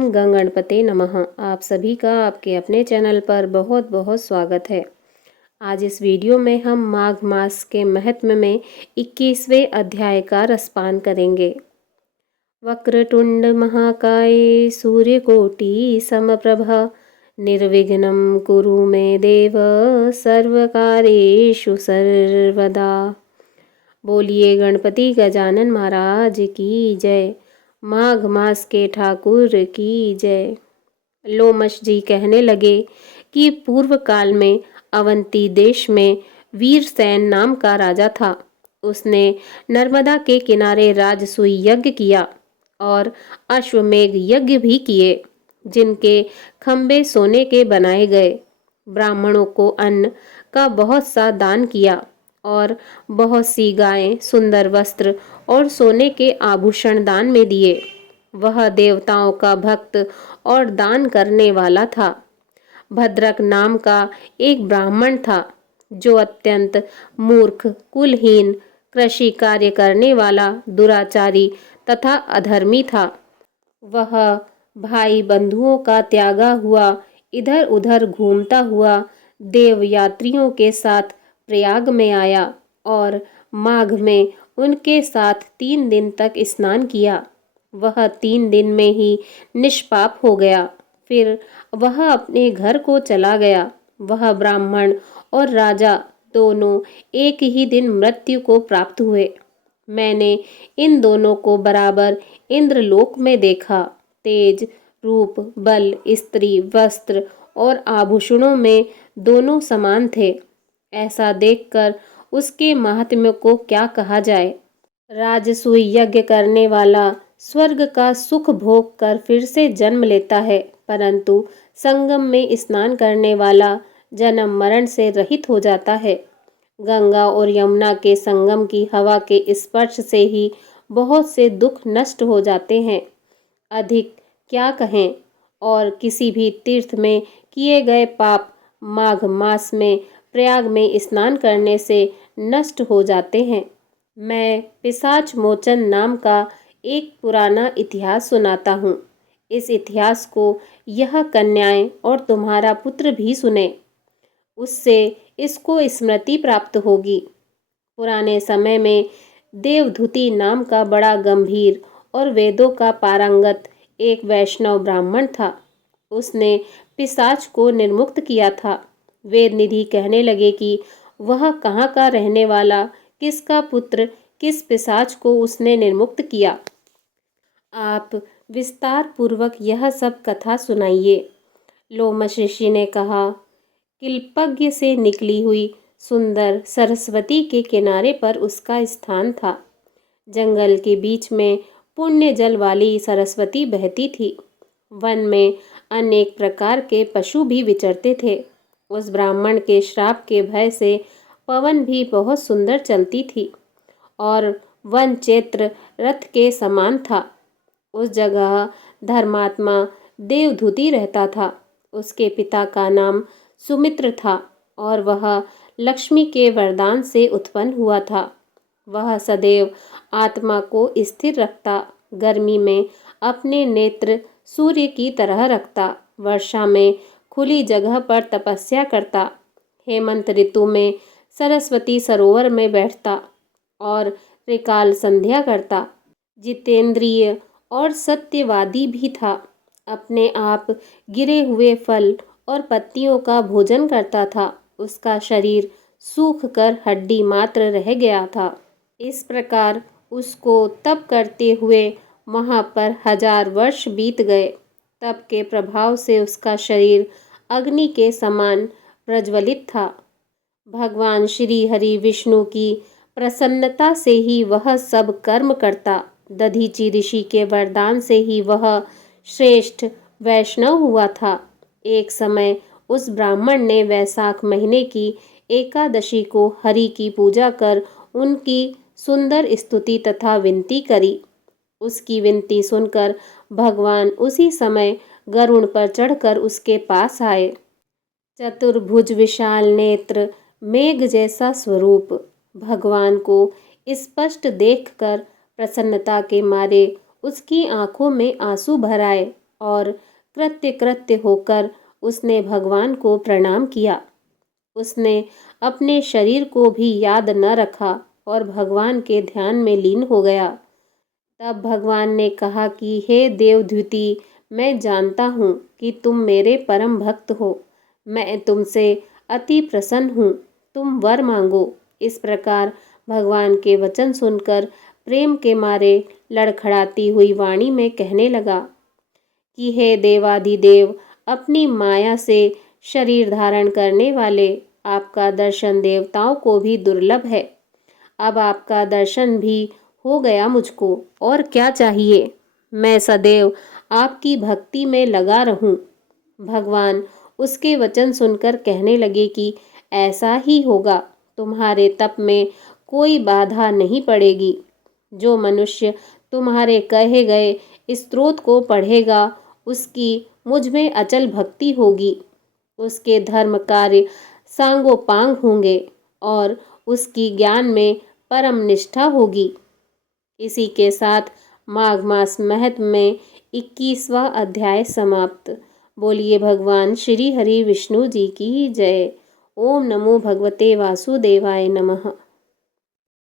ओम गंगणपते नमः। आप सभी का आपके अपने चैनल पर बहुत बहुत स्वागत है। आज इस वीडियो में हम माघ मास के महत्व में 21वें अध्याय का रसपान करेंगे। वक्रतुंड महाकाय सूर्यकोटि समप्रभ निर्विघ्नं कुरु मे देव सर्वकार्येषु सर्वदा। बोलिए गणपति गजानन महाराज की जय। माघ मास के ठाकुर की जय। लोमश जी कहने लगे कि पूर्व काल में अवंती देश में वीरसेन नाम का राजा था। उसने नर्मदा के किनारे राजसूय यज्ञ किया और अश्वमेघ यज्ञ भी किए, जिनके खंबे सोने के बनाए गए। ब्राह्मणों को अन्न का बहुत सा दान किया और बहुत सी गायें, सुंदर वस्त्र और सोने के आभूषण दान में दिए। वह देवताओं का भक्त और दान करने वाला था। भद्रक नाम का एक ब्राह्मण था, जो अत्यंत मूर्ख, कुलहीन, कृषि कार्य करने वाला, दुराचारी तथा अधर्मी था। वह भाई बंधुओं का त्यागा हुआ इधर उधर घूमता हुआ देव यात्रियों के साथ प्रयाग में आया और माघ में उनके साथ 3 दिन तक स्नान किया। वह 3 दिन में ही निष्पाप हो गया। फिर वह अपने घर को चला गया। वह ब्राह्मण और राजा दोनों एक ही दिन मृत्यु को प्राप्त हुए। मैंने इन दोनों को बराबर इंद्रलोक में देखा। तेज, रूप, बल, स्त्री, वस्त्र और आभूषणों में दोनों समान थे। ऐसा देखकर उसके महात्म्य को क्या कहा जाए। राजसूय यज्ञ करने वाला स्वर्ग का सुख भोग कर फिर से जन्म लेता है, परंतु संगम में स्नान करने वाला जन्म मरण से रहित हो जाता है। गंगा और यमुना के संगम की हवा के स्पर्श से ही बहुत से दुख नष्ट हो जाते हैं। अधिक क्या कहें। और किसी भी तीर्थ में किए गए पाप माघ मास में प्रयाग में स्नान करने से नष्ट हो जाते हैं। मैं पिशाच मोचन नाम का एक पुराना इतिहास सुनाता हूँ। इस इतिहास को यह कन्याएं और तुम्हारा पुत्र भी सुने, उससे इसको स्मृति प्राप्त होगी। पुराने समय में देवधुति नाम का बड़ा गंभीर और वेदों का पारंगत एक वैष्णव ब्राह्मण था। उसने पिशाच को निर्मुक्त किया था। वेद निधि कहने लगे कि वह कहाँ का रहने वाला, किसका पुत्र, किस पिशाच को उसने निर्मुक्त किया। आप विस्तार पूर्वक यह सब कथा सुनाइए। लोमश ऋषि ने कहा, किल्पज्ञ से निकली हुई सुंदर सरस्वती के किनारे पर उसका स्थान था। जंगल के बीच में पुण्य जल वाली सरस्वती बहती थी। वन में अनेक प्रकार के पशु भी विचरते थे। उस ब्राह्मण के श्राप के भय से पवन भी बहुत सुंदर चलती थी और वन चैत्र रथ के समान था। उस जगह धर्मात्मा देवधुति रहता था। उसके पिता का नाम सुमित्र था और वह लक्ष्मी के वरदान से उत्पन्न हुआ था। वह सदैव आत्मा को स्थिर रखता, गर्मी में अपने नेत्र सूर्य की तरह रखता, वर्षा में खुली जगह पर तपस्या करता, हेमंत ऋतु में सरस्वती सरोवर में बैठता और त्रिकाल संध्या करता। जितेंद्रिय और सत्यवादी भी था। अपने आप गिरे हुए फल और पत्तियों का भोजन करता था। उसका शरीर सूख कर हड्डी मात्र रह गया था। इस प्रकार उसको तप करते हुए वहाँ पर 1000 वर्ष बीत गए। तप के प्रभाव से उसका शरीर अग्नि के समान प्रज्वलित था। भगवान श्री हरि विष्णु की प्रसन्नता से ही वह सब कर्म करता। दधीचि ऋषि के वरदान से ही वह श्रेष्ठ वैष्णव हुआ था। एक समय उस ब्राह्मण ने वैशाख महीने की एकादशी को हरि की पूजा कर उनकी सुंदर स्तुति तथा विनती करी। उसकी विनती सुनकर भगवान उसी समय गरुड़ पर चढ़कर उसके पास आए। चतुर्भुज, विशाल नेत्र, मेघ जैसा स्वरूप, भगवान को स्पष्ट देखकर प्रसन्नता के मारे उसकी आंखों में आंसू भर आए। और कृत्य कृत्य होकर उसने भगवान को प्रणाम किया। उसने अपने शरीर को भी याद न रखा और भगवान के ध्यान में लीन हो गया। तब भगवान ने कहा कि हे देवद्युति, मैं जानता हूँ कि तुम मेरे परम भक्त हो। मैं तुमसे अति प्रसन्न हूँ, तुम वर मांगो। इस प्रकार भगवान के वचन सुनकर प्रेम के मारे लड़खड़ाती हुई वाणी में कहने लगा कि हे देवाधिदेव, अपनी माया से शरीर धारण करने वाले, आपका दर्शन देवताओं को भी दुर्लभ है। अब आपका दर्शन भी हो गया मुझको, और क्या चाहिए। मैं सदैव आपकी भक्ति में लगा रहूं। भगवान उसके वचन सुनकर कहने लगे कि ऐसा ही होगा, तुम्हारे तप में कोई बाधा नहीं पड़ेगी। जो मनुष्य तुम्हारे कहे गए स्तोत्र को पढ़ेगा, उसकी मुझ में अचल भक्ति होगी। उसके धर्म कार्य सांगोपांग होंगे और उसकी ज्ञान में परम निष्ठा होगी। इसी के साथ माघ मास महत्व में 21वां अध्याय समाप्त। बोलिए भगवान श्री हरि विष्णु जी की जय। ओम नमो भगवते वासुदेवाय नमः।